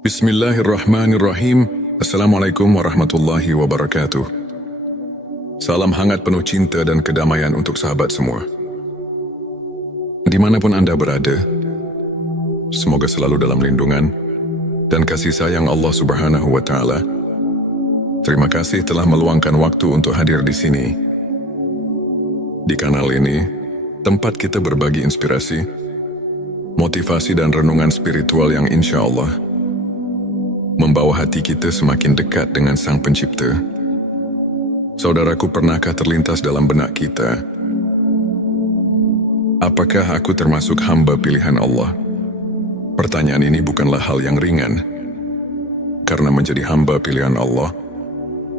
Bismillahirrahmanirrahim. Assalamualaikum warahmatullahi wabarakatuh. Salam hangat penuh cinta dan kedamaian untuk sahabat semua. Dimanapun Anda berada, semoga selalu dalam lindungan dan kasih sayang Allah Subhanahu wa Ta'ala. Terima kasih telah meluangkan waktu untuk hadir di sini. Di kanal ini, tempat kita berbagi inspirasi, motivasi dan renungan spiritual yang insya Allah membawa hati kita semakin dekat dengan Sang Pencipta. Saudaraku, pernahkah terlintas dalam benak kita, apakah aku termasuk hamba pilihan Allah? Pertanyaan ini bukanlah hal yang ringan, karena menjadi hamba pilihan Allah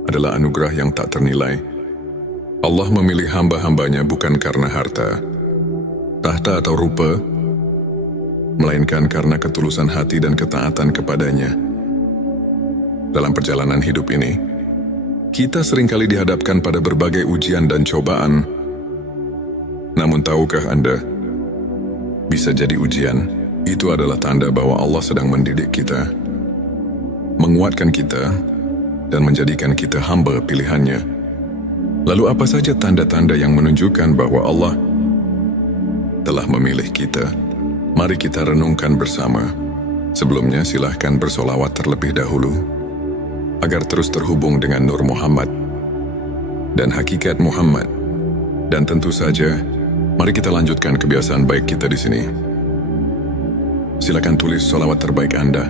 adalah anugerah yang tak ternilai. Allah memilih hamba-hambanya bukan karena harta, tahta atau rupa, melainkan karena ketulusan hati dan ketaatan kepadanya. Dalam perjalanan hidup ini, kita seringkali dihadapkan pada berbagai ujian dan cobaan. Namun tahukah Anda, bisa jadi ujian itu adalah tanda bahwa Allah sedang mendidik kita, menguatkan kita, dan menjadikan kita hamba pilihannya. Lalu apa saja tanda-tanda yang menunjukkan bahwa Allah telah memilih kita? Mari kita renungkan bersama. Sebelumnya silahkan bersolawat terlebih dahulu, agar terus terhubung dengan Nur Muhammad dan hakikat Muhammad. Dan tentu saja, mari kita lanjutkan kebiasaan baik kita di sini. Silakan tulis sholawat terbaik Anda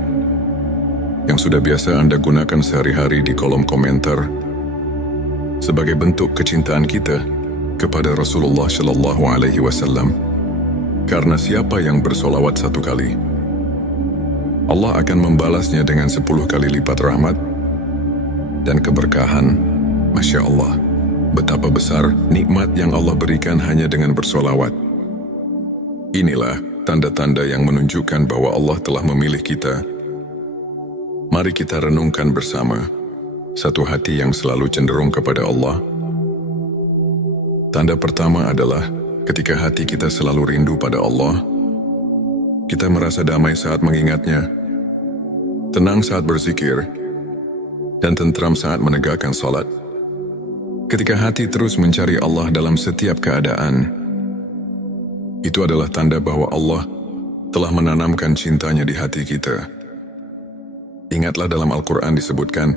yang sudah biasa Anda gunakan sehari-hari di kolom komentar sebagai bentuk kecintaan kita kepada Rasulullah Shallallahu Alaihi Wasallam. Karena siapa yang bersolawat 1 kali, Allah akan membalasnya dengan 10 kali lipat rahmat dan keberkahan. Masya Allah, betapa besar nikmat yang Allah berikan hanya dengan bersolawat. Inilah tanda-tanda yang menunjukkan bahwa Allah telah memilih kita. Mari kita renungkan bersama. Satu hati yang selalu cenderung kepada Allah. Tanda pertama adalah ketika hati kita selalu rindu pada Allah. Kita merasa damai saat mengingatnya, tenang saat berzikir, dan tentram saat menegakkan salat. Ketika hati terus mencari Allah dalam setiap keadaan, itu adalah tanda bahwa Allah telah menanamkan cintanya di hati kita. Ingatlah dalam Al-Quran disebutkan,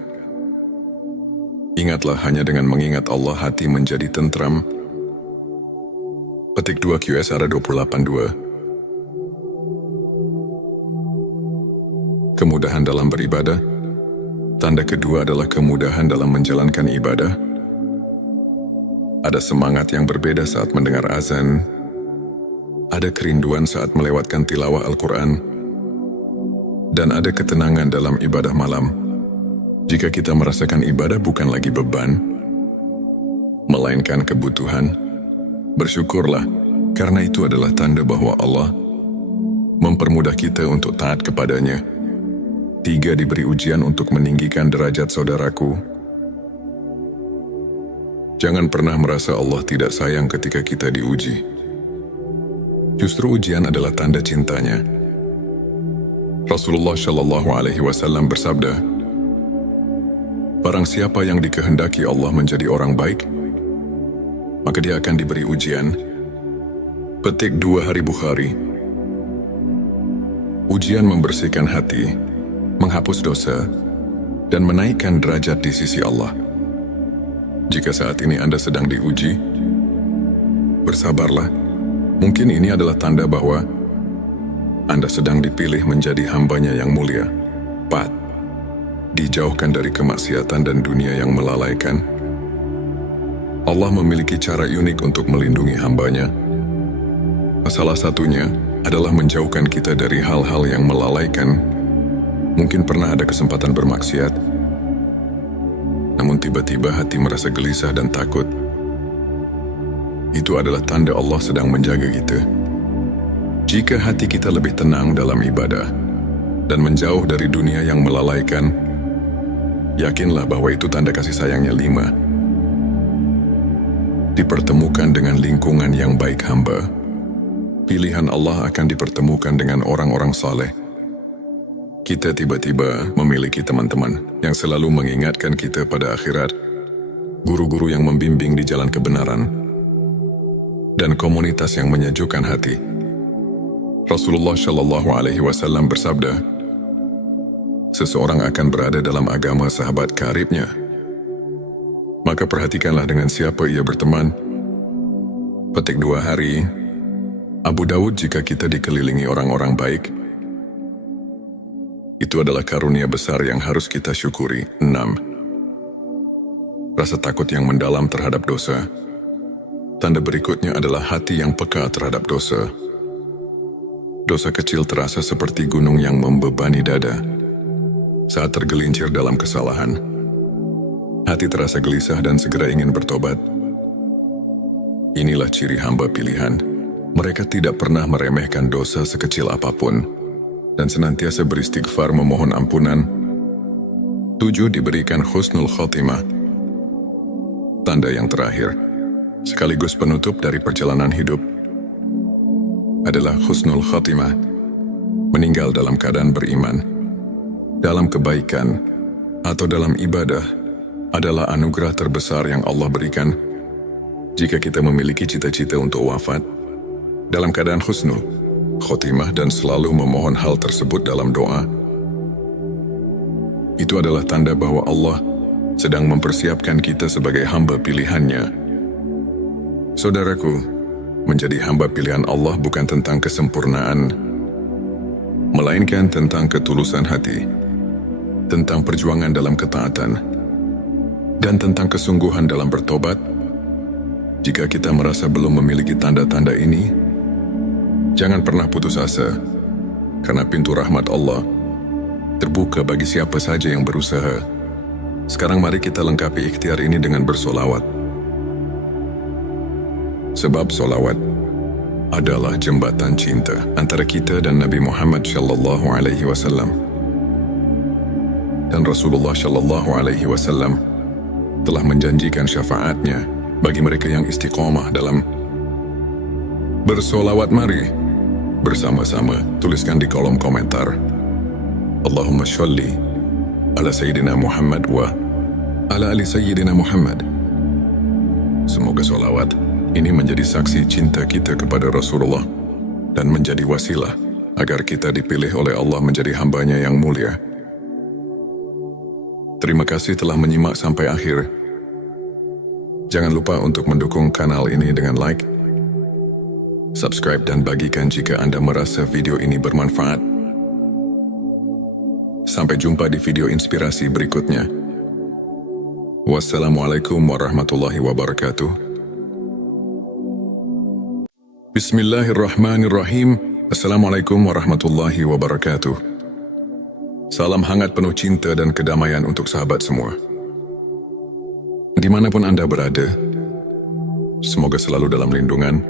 ingatlah hanya dengan mengingat Allah hati menjadi tentram. Petik 2 QS 28:2. Kemudahan dalam beribadah. Tanda kedua adalah kemudahan dalam menjalankan ibadah. Ada semangat yang berbeda saat mendengar azan. Ada kerinduan saat melewatkan tilawah Al-Quran. Dan ada ketenangan dalam ibadah malam. Jika kita merasakan ibadah bukan lagi beban, melainkan kebutuhan, bersyukurlah, karena itu adalah tanda bahwa Allah mempermudah kita untuk taat kepadanya. 3. Diberi ujian untuk meninggikan derajat saudaraku. Jangan pernah merasa Allah tidak sayang ketika kita diuji. Justru ujian adalah tanda cintanya. Rasulullah Shallallahu Alaihi Wasallam bersabda, barang siapa yang dikehendaki Allah menjadi orang baik, maka dia akan diberi ujian. Petik 2 Hari Bukhari. Ujian membersihkan hati, menghapus dosa, dan menaikkan derajat di sisi Allah. Jika saat ini Anda sedang diuji, bersabarlah. Mungkin ini adalah tanda bahwa Anda sedang dipilih menjadi hambanya yang mulia. 4. Dijauhkan dari kemaksiatan dan dunia yang melalaikan. Allah memiliki cara unik untuk melindungi hambanya. Salah satunya adalah menjauhkan kita dari hal-hal yang melalaikan. Mungkin pernah ada kesempatan bermaksiat, namun tiba-tiba hati merasa gelisah dan takut. Itu adalah tanda Allah sedang menjaga kita. Jika hati kita lebih tenang dalam ibadah dan menjauh dari dunia yang melalaikan, yakinlah bahwa itu tanda kasih sayangnya. 5. Dipertemukan dengan lingkungan yang baik hamba. Pilihan Allah akan dipertemukan dengan orang-orang saleh. Kita tiba-tiba memiliki teman-teman yang selalu mengingatkan kita pada akhirat, guru-guru yang membimbing di jalan kebenaran, dan komunitas yang menyejukkan hati. Rasulullah Shallallahu Alaihi Wasallam bersabda, seseorang akan berada dalam agama sahabat karibnya. Maka perhatikanlah dengan siapa ia berteman. Petik 2 hari, Abu Dawud, jika kita dikelilingi orang-orang baik, itu adalah karunia besar yang harus kita syukuri. 6. Rasa takut yang mendalam terhadap dosa. Tanda berikutnya adalah hati yang peka terhadap dosa. Dosa kecil terasa seperti gunung yang membebani dada. Saat tergelincir dalam kesalahan, hati terasa gelisah dan segera ingin bertobat. Inilah ciri hamba pilihan. Mereka tidak pernah meremehkan dosa sekecil apapun dan senantiasa beristighfar memohon ampunan. 7. Diberikan husnul khotimah. Tanda yang terakhir, sekaligus penutup dari perjalanan hidup, adalah husnul khotimah. Meninggal dalam keadaan beriman, dalam kebaikan, atau dalam ibadah adalah anugerah terbesar yang Allah berikan. Jika kita memiliki cita-cita untuk wafat dalam keadaan husnul khotimah dan selalu memohon hal tersebut dalam doa, itu adalah tanda bahwa Allah sedang mempersiapkan kita sebagai hamba pilihannya. Saudaraku, menjadi hamba pilihan Allah bukan tentang kesempurnaan, melainkan tentang ketulusan hati, tentang perjuangan dalam ketaatan, dan tentang kesungguhan dalam bertobat. Jika kita merasa belum memiliki tanda-tanda ini, jangan pernah putus asa, karena pintu rahmat Allah terbuka bagi siapa saja yang berusaha. Sekarang mari kita lengkapi ikhtiar ini dengan bersolawat. Sebab solawat adalah jembatan cinta antara kita dan Nabi Muhammad Shallallahu Alaihi Wasallam. Dan Rasulullah Shallallahu Alaihi Wasallam telah menjanjikan syafaatnya bagi mereka yang istiqomah dalam bersolawat. Mari bersama-sama tuliskan di kolom komentar, Allahumma sholli ala Sayyidina Muhammad wa ala ali Sayyidina Muhammad. Semoga solawat ini menjadi saksi cinta kita kepada Rasulullah dan menjadi wasilah agar kita dipilih oleh Allah menjadi hambanya yang mulia. Terima kasih telah menyimak sampai akhir. Jangan lupa untuk mendukung kanal ini dengan like, subscribe, dan bagikan jika Anda merasa video ini bermanfaat. Sampai jumpa di video inspirasi berikutnya. Wassalamualaikum warahmatullahi wabarakatuh. Bismillahirrahmanirrahim. Assalamualaikum warahmatullahi wabarakatuh. Salam hangat penuh cinta dan kedamaian untuk sahabat semua. Dimanapun Anda berada, semoga selalu dalam lindungan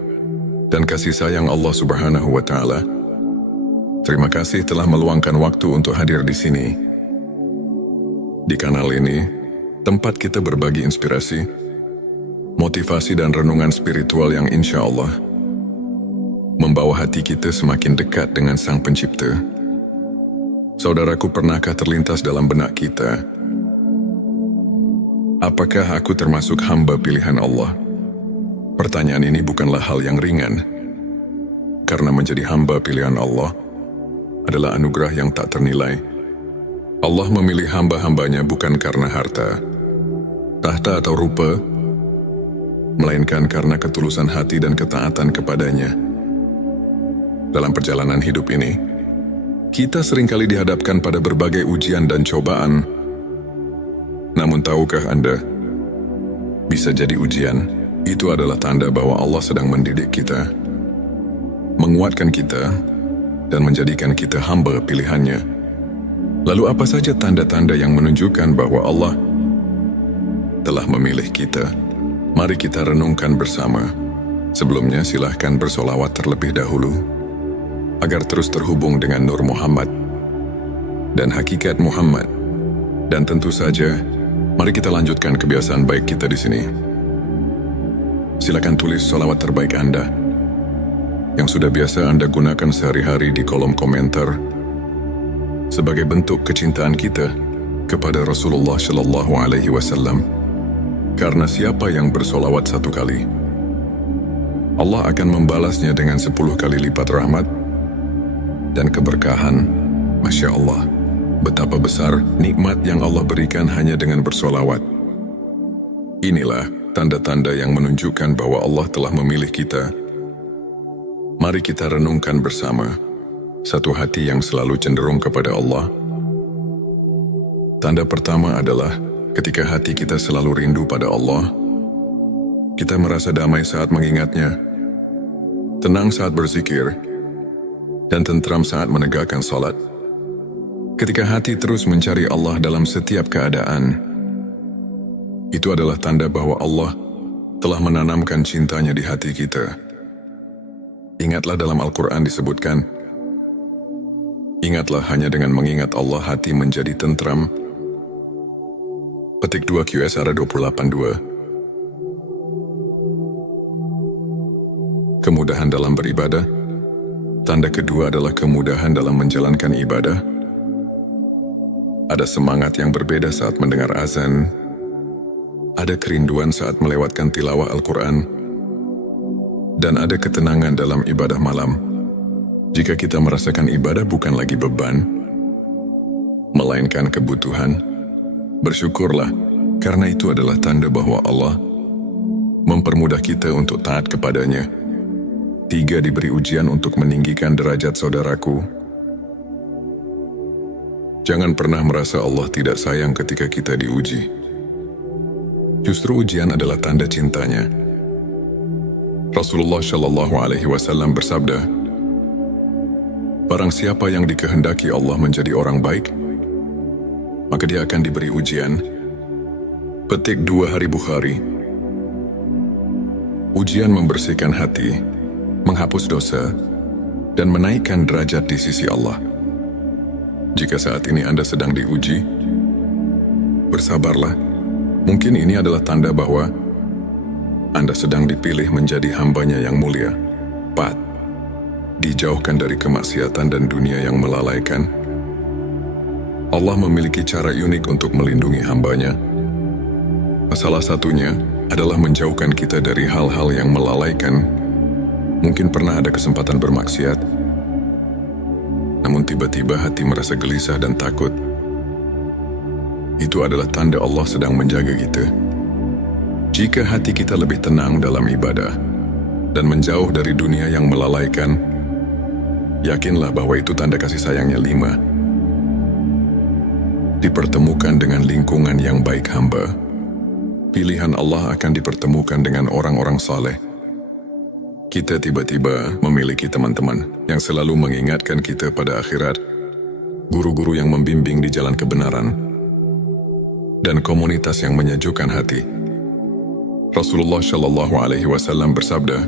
dan kasih sayang Allah Subhanahu wa Ta'ala. Terima kasih telah meluangkan waktu untuk hadir di sini. Di kanal ini, tempat kita berbagi inspirasi, motivasi, dan renungan spiritual yang insya Allah membawa hati kita semakin dekat dengan Sang Pencipta. Saudaraku, pernahkah terlintas dalam benak kita, apakah aku termasuk hamba pilihan Allah? Pertanyaan ini bukanlah hal yang ringan, karena menjadi hamba pilihan Allah adalah anugerah yang tak ternilai. Allah memilih hamba-hambanya bukan karena harta, tahta, atau rupa, melainkan karena ketulusan hati dan ketaatan kepadanya. Dalam perjalanan hidup ini, kita seringkali dihadapkan pada berbagai ujian dan cobaan. Namun tahukah Anda, bisa jadi ujian itu adalah tanda bahwa Allah sedang mendidik kita, menguatkan kita, dan menjadikan kita hamba pilihannya. Lalu apa saja tanda-tanda yang menunjukkan bahwa Allah telah memilih kita? Mari kita renungkan bersama. Sebelumnya silahkan bersolawat terlebih dahulu, agar terus terhubung dengan Nur Muhammad dan hakikat Muhammad. Dan tentu saja, mari kita lanjutkan kebiasaan baik kita di sini. Silakan tulis solawat terbaik Anda yang sudah biasa Anda gunakan sehari-hari di kolom komentar. sebagai bentuk kecintaan kita kepada Rasulullah Shallallahu Alaihi Wasallam. Karena siapa yang bersolawat 1 kali, Allah akan membalasnya dengan 10 kali lipat rahmat dan keberkahan. Masya Allah, betapa besar nikmat yang Allah berikan hanya dengan bersolawat. Inilah tanda-tanda yang menunjukkan bahwa Allah telah memilih kita. Mari kita renungkan bersama satu hati yang selalu cenderung kepada Allah. Tanda pertama adalah ketika hati kita selalu rindu pada Allah. Kita merasa damai saat mengingatnya, tenang saat berzikir, dan tentram saat menegakkan salat. Ketika hati terus mencari Allah dalam setiap keadaan, itu adalah tanda bahwa Allah telah menanamkan cintanya di hati kita. Ingatlah dalam Al-Quran disebutkan, ingatlah hanya dengan mengingat Allah hati menjadi tentram. Petik 2 QSR 28.2. Kemudahan dalam beribadah. Tanda kedua adalah kemudahan dalam menjalankan ibadah. Ada semangat yang berbeda saat mendengar azan. Ada kerinduan saat melewatkan tilawah Al-Quran. Dan ada ketenangan dalam ibadah malam. Jika kita merasakan ibadah bukan lagi beban, melainkan kebutuhan, bersyukurlah, karena itu adalah tanda bahwa Allah mempermudah kita untuk taat kepadanya. 3. Diberi ujian untuk meninggikan derajat saudaraku. Jangan pernah merasa Allah tidak sayang ketika kita diuji. Justru ujian adalah tanda cintanya. Rasulullah Shallallahu Alaihi Wasallam bersabda, barang siapa yang dikehendaki Allah menjadi orang baik, maka dia akan diberi ujian. Petik 2 Hari Bukhari. Ujian membersihkan hati, menghapus dosa, dan menaikkan derajat di sisi Allah. Jika saat ini Anda sedang diuji, bersabarlah. Mungkin ini adalah tanda bahwa Anda sedang dipilih menjadi hambanya yang mulia. 4. Dijauhkan dari kemaksiatan dan dunia yang melalaikan. Allah memiliki cara unik untuk melindungi hambanya. Salah satunya adalah menjauhkan kita dari hal-hal yang melalaikan. Mungkin pernah ada kesempatan bermaksiat, namun tiba-tiba hati merasa gelisah dan takut. Itu adalah tanda Allah sedang menjaga kita. Jika hati kita lebih tenang dalam ibadah dan menjauh dari dunia yang melalaikan, yakinlah bahwa itu tanda kasih sayangnya. 5. Dipertemukan dengan lingkungan yang baik hamba. Pilihan Allah akan dipertemukan dengan orang-orang saleh. Kita tiba-tiba memiliki teman-teman yang selalu mengingatkan kita pada akhirat, guru-guru yang membimbing di jalan kebenaran, dan komunitas yang menyejukkan hati. Rasulullah Shallallahu Alaihi Wasallam bersabda,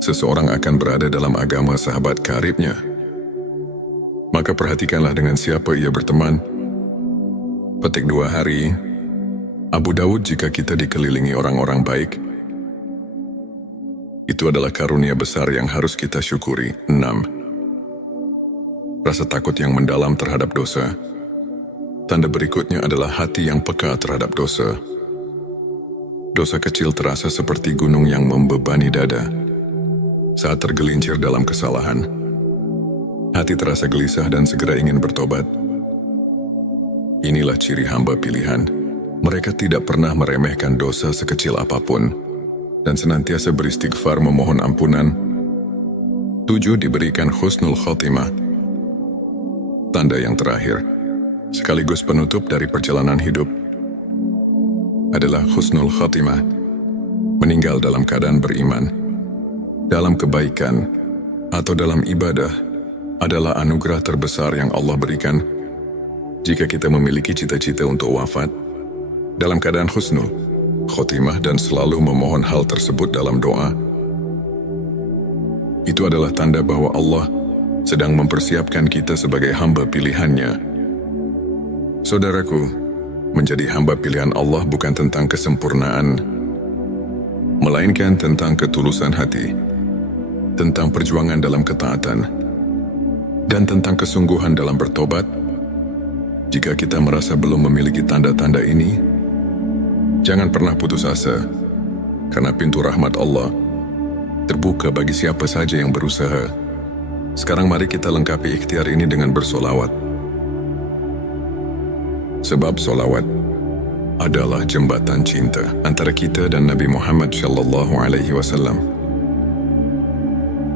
seseorang akan berada dalam agama sahabat karibnya. Maka perhatikanlah dengan siapa ia berteman. Petik 2 Hari. Abu Dawud. Jika kita dikelilingi orang-orang baik, itu adalah karunia besar yang harus kita syukuri. 6. Rasa takut yang mendalam terhadap dosa. Tanda berikutnya adalah hati yang peka terhadap dosa. Dosa kecil terasa seperti gunung yang membebani dada. Saat tergelincir dalam kesalahan, hati terasa gelisah dan segera ingin bertobat. Inilah ciri hamba pilihan. Mereka tidak pernah meremehkan dosa sekecil apapun dan senantiasa beristighfar memohon ampunan. 7. Diberikan husnul khotimah. Tanda yang terakhir, sekaligus penutup dari perjalanan hidup, adalah husnul khotimah. Meninggal dalam keadaan beriman, dalam kebaikan, atau dalam ibadah adalah anugerah terbesar yang Allah berikan. Jika kita memiliki cita-cita untuk wafat dalam keadaan husnul khotimah dan selalu memohon hal tersebut dalam doa, itu adalah tanda bahwa Allah sedang mempersiapkan kita sebagai hamba pilihannya. Saudaraku, menjadi hamba pilihan Allah bukan tentang kesempurnaan, melainkan tentang ketulusan hati, tentang perjuangan dalam ketaatan, dan tentang kesungguhan dalam bertobat. Jika kita merasa belum memiliki tanda-tanda ini, jangan pernah putus asa, karena pintu rahmat Allah terbuka bagi siapa saja yang berusaha. Sekarang mari kita lengkapi ikhtiar ini dengan bersolawat. Sebab solawat adalah jembatan cinta antara kita dan Nabi Muhammad SAW.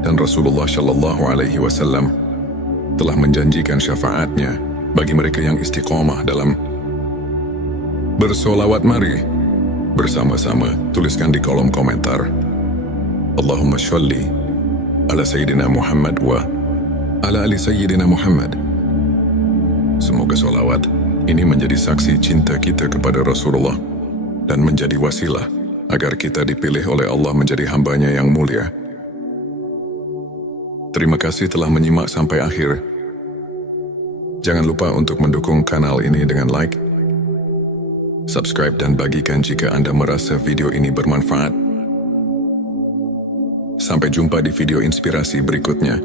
Dan Rasulullah SAW telah menjanjikan syafaatnya bagi mereka yang istiqomah dalam bersolawat. Mari bersama-sama tuliskan di kolom komentar, Allahumma sholli ala Sayyidina Muhammad wa ala ali Sayyidina Muhammad. Semoga solawat ini menjadi saksi cinta kita kepada Rasulullah dan menjadi wasilah agar kita dipilih oleh Allah menjadi hambanya yang mulia. Terima kasih telah menyimak sampai akhir. Jangan lupa untuk mendukung kanal ini dengan like, subscribe dan bagikan jika Anda merasa video ini bermanfaat. Sampai jumpa di video inspirasi berikutnya.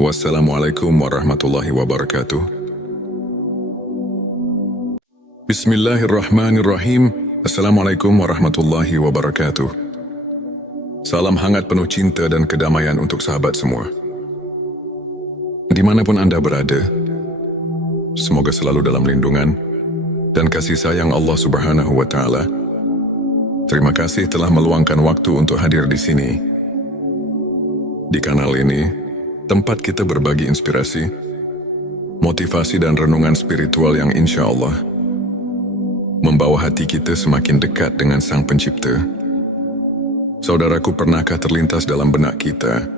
Wassalamualaikum warahmatullahi wabarakatuh. Bismillahirrahmanirrahim. Assalamualaikum warahmatullahi wabarakatuh. Salam hangat penuh cinta dan kedamaian untuk sahabat semua. Dimanapun Anda berada, semoga selalu dalam lindungan dan kasih sayang Allah Subhanahu wa Ta'ala. Terima kasih telah meluangkan waktu untuk hadir di sini. Di kanal ini, tempat kita berbagi inspirasi, motivasi dan renungan spiritual yang insya Allah membawa hati kita semakin dekat dengan Sang Pencipta. Saudaraku, pernahkah terlintas dalam benak kita,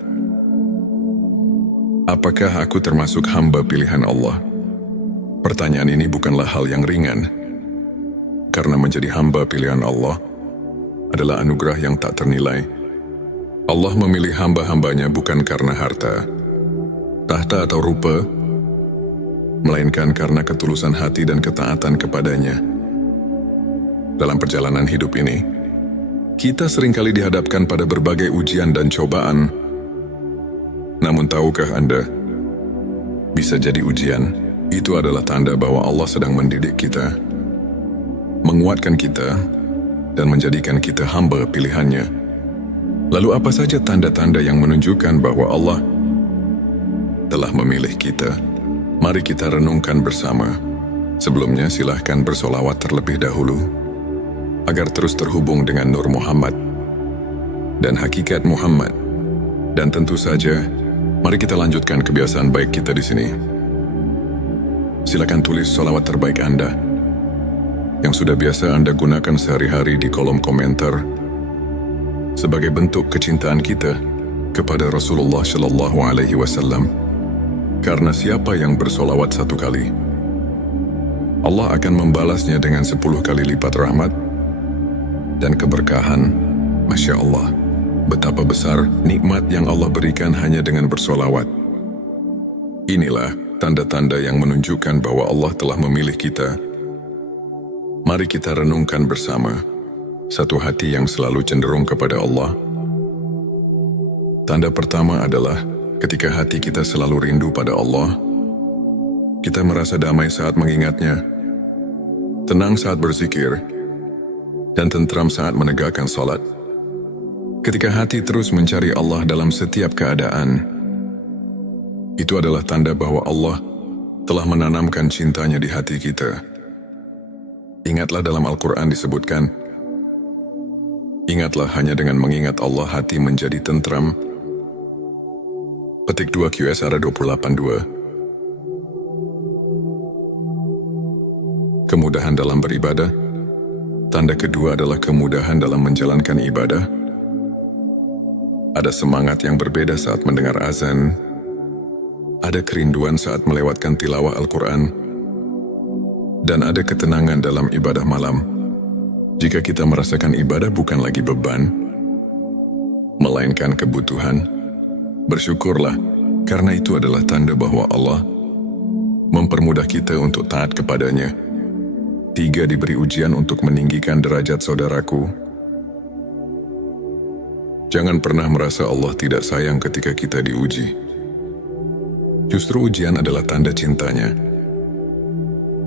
apakah aku termasuk hamba pilihan Allah? Pertanyaan ini bukanlah hal yang ringan, karena menjadi hamba pilihan Allah adalah anugerah yang tak ternilai. Allah memilih hamba-hambanya bukan karena harta, tahta atau rupa, melainkan karena ketulusan hati dan ketaatan kepadanya. Dalam perjalanan hidup ini, kita seringkali dihadapkan pada berbagai ujian dan cobaan. Namun tahukah Anda, bisa jadi ujian itu adalah tanda bahwa Allah sedang mendidik kita, menguatkan kita, dan menjadikan kita hamba pilihannya. Lalu apa saja tanda-tanda yang menunjukkan bahwa Allah telah memilih kita? Mari kita renungkan bersama. Sebelumnya silahkan bersolawat terlebih dahulu, agar terus terhubung dengan Nur Muhammad dan hakikat Muhammad. Dan tentu saja, mari kita lanjutkan kebiasaan baik kita di sini. Silakan tulis solawat terbaik Anda yang sudah biasa Anda gunakan sehari-hari di kolom komentar sebagai bentuk kecintaan kita kepada Rasulullah SAW. Karena siapa yang bersolawat 1 kali, Allah akan membalasnya dengan 10 kali lipat rahmat dan keberkahan. Masya Allah, betapa besar nikmat yang Allah berikan hanya dengan bersolawat. Inilah tanda-tanda yang menunjukkan bahwa Allah telah memilih kita. Mari kita renungkan bersama. Satu hati yang selalu cenderung kepada Allah. Tanda pertama adalah ketika hati kita selalu rindu pada Allah. Kita merasa damai saat mengingatnya, tenang saat berzikir, dan tentram saat menegakkan salat. Ketika hati terus mencari Allah dalam setiap keadaan, itu adalah tanda bahwa Allah telah menanamkan cintanya di hati kita. Ingatlah dalam Al-Quran disebutkan, ingatlah hanya dengan mengingat Allah hati menjadi tentram. Petik 2 QSR 28:2. Kemudahan dalam beribadah. Tanda kedua adalah kemudahan dalam menjalankan ibadah. Ada semangat yang berbeda saat mendengar azan. Ada kerinduan saat melewatkan tilawah Al-Quran. Dan ada ketenangan dalam ibadah malam. Jika kita merasakan ibadah bukan lagi beban, melainkan kebutuhan, bersyukurlah, karena itu adalah tanda bahwa Allah mempermudah kita untuk taat kepadanya. 3. Diberi ujian untuk meninggikan derajat saudaraku. Jangan pernah merasa Allah tidak sayang ketika kita diuji. Justru ujian adalah tanda cintanya.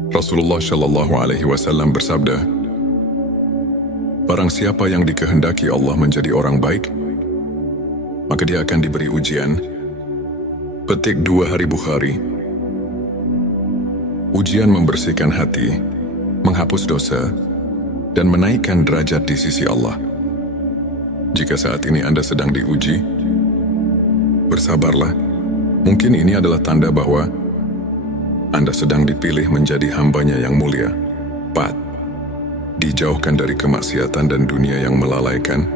Rasulullah Shallallahu Alaihi Wasallam bersabda, "Barang siapa yang dikehendaki Allah menjadi orang baik, maka dia akan diberi ujian." Petik 2 Hari Bukhari. Ujian membersihkan hati, menghapus dosa, dan menaikkan derajat di sisi Allah. Jika saat ini Anda sedang diuji, bersabarlah. Mungkin ini adalah tanda bahwa Anda sedang dipilih menjadi hambanya yang mulia. 4. Dijauhkan dari kemaksiatan dan dunia yang melalaikan.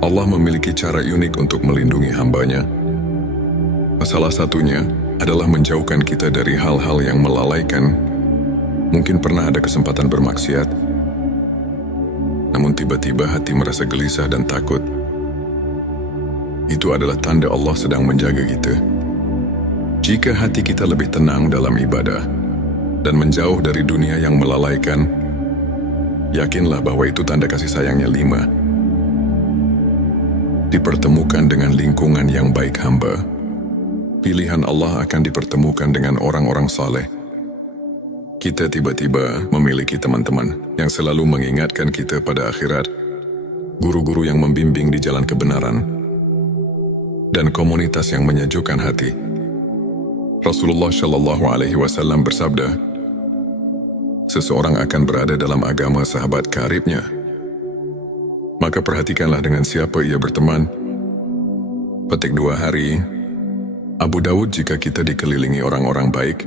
Allah memiliki cara unik untuk melindungi hambanya. Salah satunya adalah menjauhkan kita dari hal-hal yang melalaikan. Mungkin pernah ada kesempatan bermaksiat, namun tiba-tiba hati merasa gelisah dan takut. Itu adalah tanda Allah sedang menjaga kita. Jika hati kita lebih tenang dalam ibadah dan menjauh dari dunia yang melalaikan, yakinlah bahwa itu tanda kasih sayangnya. 5. Dipertemukan dengan lingkungan yang baik hamba. Pilihan Allah akan dipertemukan dengan orang-orang saleh. Kita tiba-tiba memiliki teman-teman yang selalu mengingatkan kita pada akhirat, guru-guru yang membimbing di jalan kebenaran, dan komunitas yang menyejukkan hati. Rasulullah Shallallahu Alaihi Wasallam bersabda, seseorang akan berada dalam agama sahabat karibnya. Maka perhatikanlah dengan siapa ia berteman. Petik 2 Hari. Abu Dawud, jika kita dikelilingi orang-orang baik,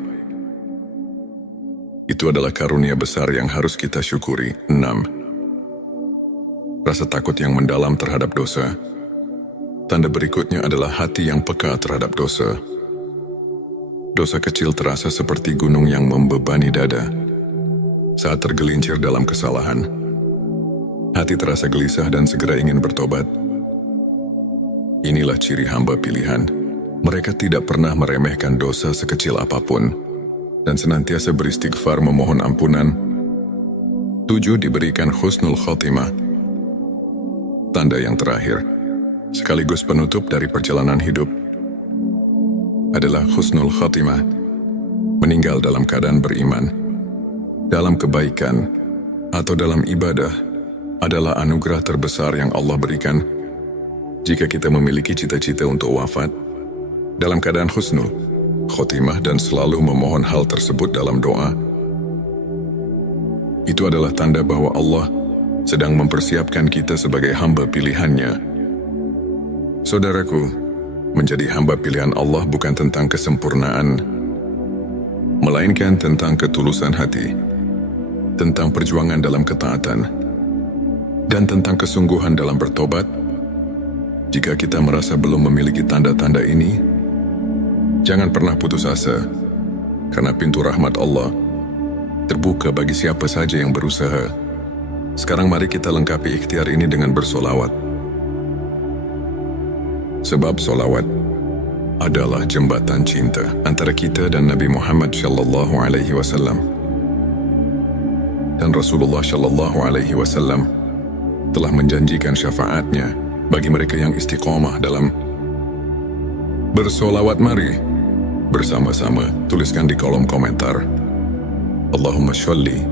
itu adalah karunia besar yang harus kita syukuri. 6. Rasa takut yang mendalam terhadap dosa. Tanda berikutnya adalah hati yang peka terhadap dosa. Dosa kecil terasa seperti gunung yang membebani dada. Saat tergelincir dalam kesalahan, hati terasa gelisah dan segera ingin bertobat. Inilah ciri hamba pilihan. Mereka tidak pernah meremehkan dosa sekecil apapun dan senantiasa beristighfar memohon ampunan. 7. Diberikan husnul khotimah. Tanda yang terakhir, sekaligus penutup dari perjalanan hidup, adalah husnul khotimah. Meninggal dalam keadaan beriman, dalam kebaikan, atau dalam ibadah adalah anugerah terbesar yang Allah berikan. Jika kita memiliki cita-cita untuk wafat dalam keadaan husnul khotimah dan selalu memohon hal tersebut dalam doa, itu adalah tanda bahwa Allah sedang mempersiapkan kita sebagai hamba pilihannya. Saudaraku, menjadi hamba pilihan Allah bukan tentang kesempurnaan, melainkan tentang ketulusan hati, tentang perjuangan dalam ketaatan, dan tentang kesungguhan dalam bertobat. Jika kita merasa belum memiliki tanda-tanda ini, jangan pernah putus asa, karena pintu rahmat Allah terbuka bagi siapa saja yang berusaha. Sekarang mari kita lengkapi ikhtiar ini dengan bersolawat. Sebab solawat adalah jembatan cinta antara kita dan Nabi Muhammad Shallallahu Alaihi Wasallam. Dan Rasulullah Shallallahu Alaihi Wasallam telah menjanjikan syafaatnya bagi mereka yang istiqomah dalam bersolawat. Mari bersama-sama tuliskan di kolom komentar, Allahumma sholli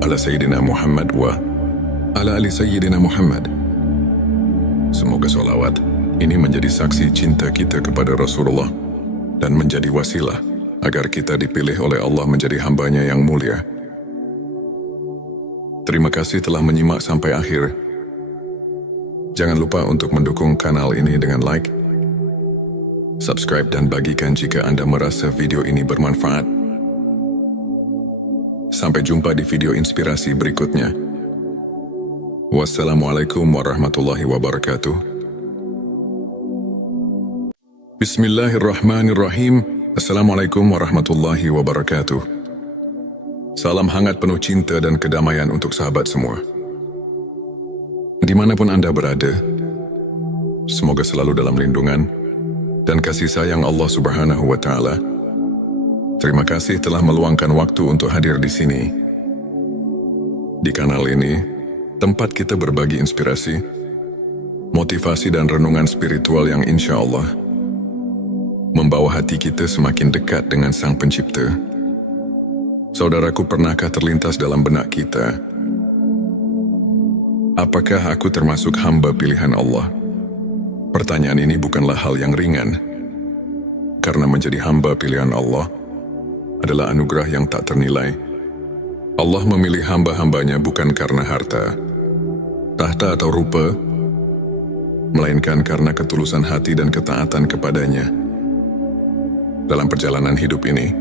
ala Sayyidina Muhammad wa ala ali Sayyidina Muhammad. Semoga solawat ini menjadi saksi cinta kita kepada Rasulullah dan menjadi wasilah agar kita dipilih oleh Allah menjadi hambanya yang mulia. Terima kasih telah menyimak sampai akhir. Jangan lupa untuk mendukung kanal ini dengan like, subscribe, dan bagikan jika Anda merasa video ini bermanfaat. Sampai jumpa di video inspirasi berikutnya. Wassalamualaikum warahmatullahi wabarakatuh. Bismillahirrahmanirrahim. Assalamualaikum warahmatullahi wabarakatuh. Salam hangat penuh cinta dan kedamaian untuk sahabat semua. Dimanapun Anda berada, semoga selalu dalam lindungan dan kasih sayang Allah Subhanahu wa Ta'ala. Terima kasih telah meluangkan waktu untuk hadir di sini. Di kanal ini, tempat kita berbagi inspirasi, motivasi, dan renungan spiritual yang insya Allah membawa hati kita semakin dekat dengan Sang Pencipta. Saudaraku, pernahkah terlintas dalam benak kita, apakah aku termasuk hamba pilihan Allah? Pertanyaan ini bukanlah hal yang ringan, karena menjadi hamba pilihan Allah adalah anugerah yang tak ternilai. Allah memilih hamba-hambanya bukan karena harta, tahta atau rupa, melainkan karena ketulusan hati dan ketaatan kepadanya. Dalam perjalanan hidup ini,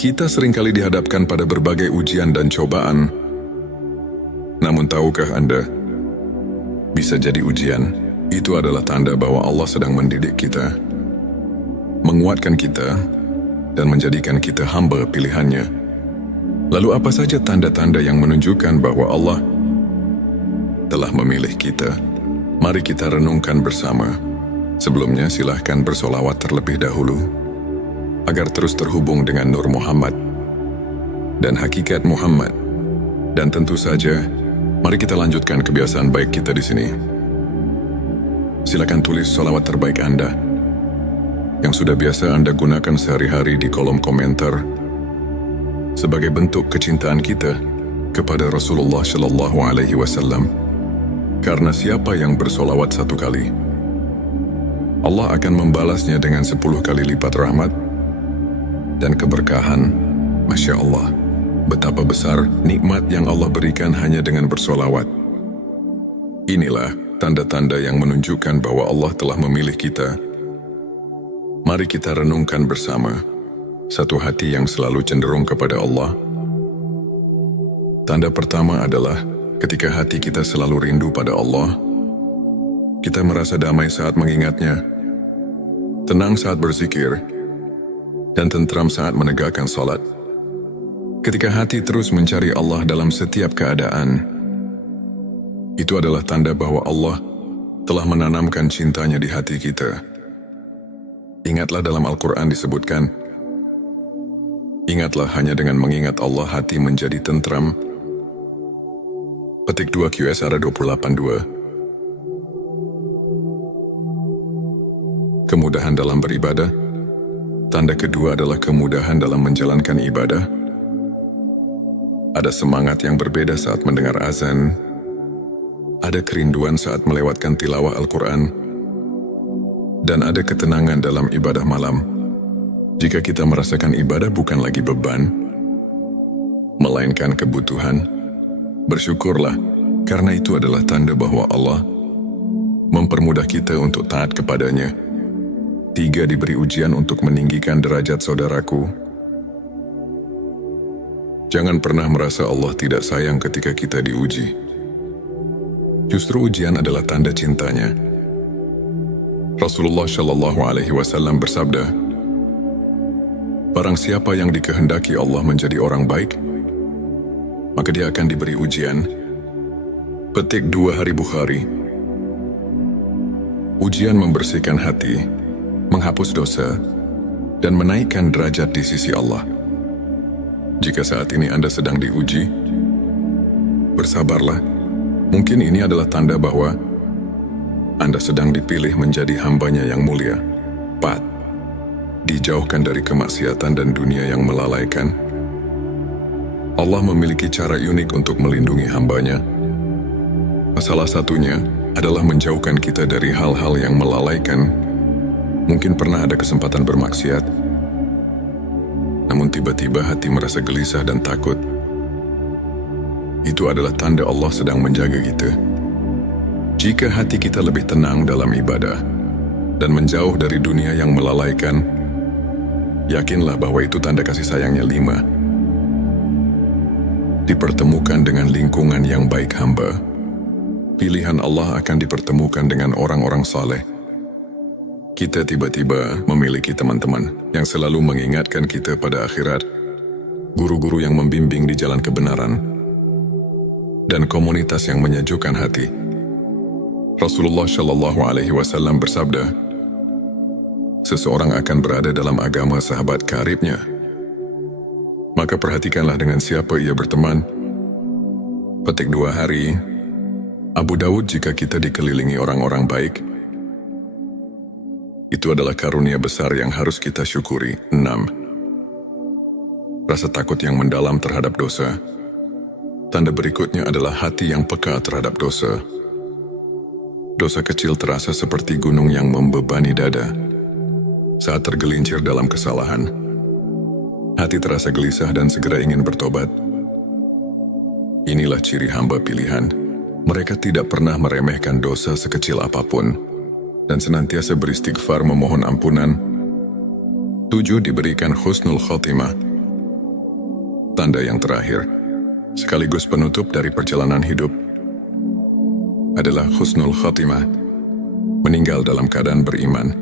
kita seringkali dihadapkan pada berbagai ujian dan cobaan. Namun tahukah Anda, bisa jadi ujian itu adalah tanda bahwa Allah sedang mendidik kita, menguatkan kita, dan menjadikan kita hamba pilihannya. Lalu apa saja tanda-tanda yang menunjukkan bahwa Allah telah memilih kita? Mari kita renungkan bersama. Sebelumnya silahkan bersolawat terlebih dahulu, agar terus terhubung dengan Nur Muhammad dan hakikat Muhammad. Dan tentu saja, mari kita lanjutkan kebiasaan baik kita di sini. Silakan tulis solawat terbaik Anda yang sudah biasa Anda gunakan sehari-hari di kolom komentar sebagai bentuk kecintaan kita kepada Rasulullah Shallallahu Alaihi Wasallam. Karena siapa yang bersolawat 1 kali, Allah akan membalasnya dengan 10 kali lipat rahmat dan keberkahan. Masya Allah, betapa besar nikmat yang Allah berikan hanya dengan bersolawat. Inilah tanda-tanda yang menunjukkan bahwa Allah telah memilih kita. Mari kita renungkan bersama. Satu hati yang selalu cenderung kepada Allah. Tanda pertama adalah ketika hati kita selalu rindu pada Allah. Kita merasa damai saat mengingatnya, tenang saat berzikir, dan tentram saat menegakkan salat. Ketika hati terus mencari Allah dalam setiap keadaan, itu adalah tanda bahwa Allah telah menanamkan cintanya di hati kita. Ingatlah dalam Al-Quran disebutkan, ingatlah hanya dengan mengingat Allah hati menjadi tentram. Petik 2 QSR 28:2. Kemudahan dalam beribadah. Tanda kedua adalah kemudahan dalam menjalankan ibadah. Ada semangat yang berbeda saat mendengar azan. Ada kerinduan saat melewatkan tilawah Al-Quran. Dan ada ketenangan dalam ibadah malam. Jika kita merasakan ibadah bukan lagi beban, melainkan kebutuhan, bersyukurlah, karena itu adalah tanda bahwa Allah mempermudah kita untuk taat kepadanya. 3. Diberi ujian untuk meninggikan derajat saudaraku. Jangan pernah merasa Allah tidak sayang ketika kita diuji. Justru ujian adalah tanda cintanya. Rasulullah Shallallahu Alaihi Wasallam bersabda, barang siapa yang dikehendaki Allah menjadi orang baik, maka dia akan diberi ujian. Petik 2 Hari Bukhari. Ujian membersihkan hati, menghapus dosa, dan menaikkan derajat di sisi Allah. Jika saat ini Anda sedang diuji, bersabarlah. Mungkin ini adalah tanda bahwa Anda sedang dipilih menjadi hambanya yang mulia. 4. Dijauhkan dari kemaksiatan dan dunia yang melalaikan. Allah memiliki cara unik untuk melindungi hambanya. Salah satunya adalah menjauhkan kita dari hal-hal yang melalaikan. Mungkin pernah ada kesempatan bermaksiat, namun tiba-tiba hati merasa gelisah dan takut. Itu adalah tanda Allah sedang menjaga kita. Jika hati kita lebih tenang dalam ibadah dan menjauh dari dunia yang melalaikan, yakinlah bahwa itu tanda kasih sayangnya. 5. Dipertemukan dengan lingkungan yang baik hamba. Pilihan Allah akan dipertemukan dengan orang-orang saleh. Kita tiba-tiba memiliki teman-teman yang selalu mengingatkan kita pada akhirat, guru-guru yang membimbing di jalan kebenaran, dan komunitas yang menyejukkan hati. Rasulullah Shallallahu Alaihi Wasallam bersabda, seseorang akan berada dalam agama sahabat karibnya. Maka perhatikanlah dengan siapa ia berteman. Petik 2 Hari Abu Dawud. Jika kita dikelilingi orang-orang baik, Itu adalah karunia besar yang harus kita syukuri. 6. Rasa takut yang mendalam terhadap dosa. Tanda berikutnya adalah hati yang peka terhadap dosa. Dosa kecil terasa seperti gunung yang membebani dada. Saat tergelincir dalam kesalahan, hati terasa gelisah dan segera ingin bertobat. Inilah ciri hamba pilihan. Mereka tidak pernah meremehkan dosa sekecil apapun dan senantiasa beristighfar memohon ampunan. 7. Diberikan husnul khotimah. Tanda yang terakhir, sekaligus penutup dari perjalanan hidup, adalah husnul khotimah, meninggal dalam keadaan beriman.